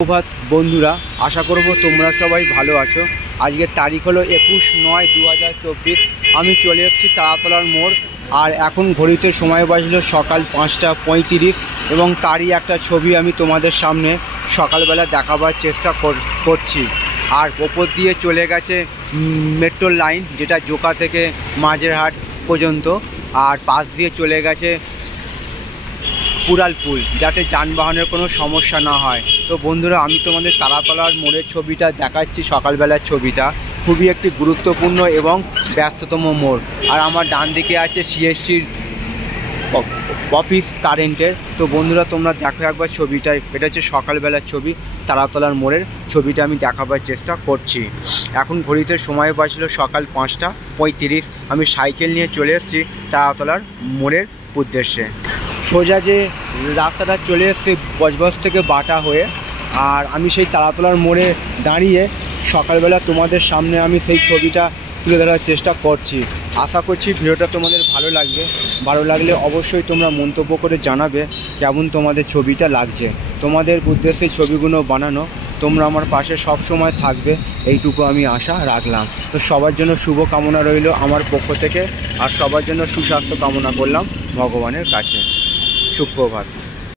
সুপ্রভাত বন্ধুরা, আশা করব তোমরা সবাই ভালো আছো। আজকের তারিখ হলো 21/9/2024। আমি চলে এসেছি তারাতলার মোড়, আর এখন ঘড়িতে সময় বাজলো সকাল 5টা 35 এবং তারই একটা ছবি আমি তোমাদের সামনে সকালবেলা দেখাবার চেষ্টা করছি। আর ওপর দিয়ে চলে গেছে মেট্রো লাইন, যেটা জোকা থেকে মাঝেরহাট পর্যন্ত, আর পাশ দিয়ে চলে গেছে পুরালপুল, যাতে যানবাহনের কোনো সমস্যা না হয়। তো বন্ধুরা, আমি তোমাদের তারাতলার মোড়ের ছবিটা দেখাচ্ছি, সকালবেলার ছবিটা। খুবই একটি গুরুত্বপূর্ণ এবং ব্যস্ততম মোড়। আর আমার ডান দিকে আছে সিএসসির অফিস কারেন্টের। তো বন্ধুরা, তোমরা দেখো একবার ছবিটা। এটা হচ্ছে সকালবেলার ছবি, তারাতলার মোড়ের ছবিটা আমি দেখাবার চেষ্টা করছি। এখন ঘড়িতে সময় বাজলো সকাল 5টা 35। আমি সাইকেল নিয়ে চলে এসেছি তারাতলার মোড়ের উদ্দেশ্যে। সোজা যে রাস্তাটা চলে এসছে বজবজ থেকে বাটা হয়ে, আর আমি সেই তারাতলার মোড়ে দাঁড়িয়ে সকালবেলা তোমাদের সামনে আমি সেই ছবিটা তুলে ধরার চেষ্টা করছি। আশা করছি ভিডিওটা তোমাদের ভালো লাগবে। ভালো লাগলে অবশ্যই তোমরা মন্তব্য করে জানাবে কেমন তোমাদের ছবিটা লাগছে। তোমাদের উদ্দেশ্যে ছবিগুলো বানানো, তোমরা আমার পাশে সব সময় থাকবে, এইটুকু আমি আশা রাখলাম। তো সবার জন্য শুভ কামনা রইল আমার পক্ষ থেকে, আর সবার জন্য সুস্বাস্থ্য কামনা করলাম ভগবানের কাছে। সুপ্রভাত।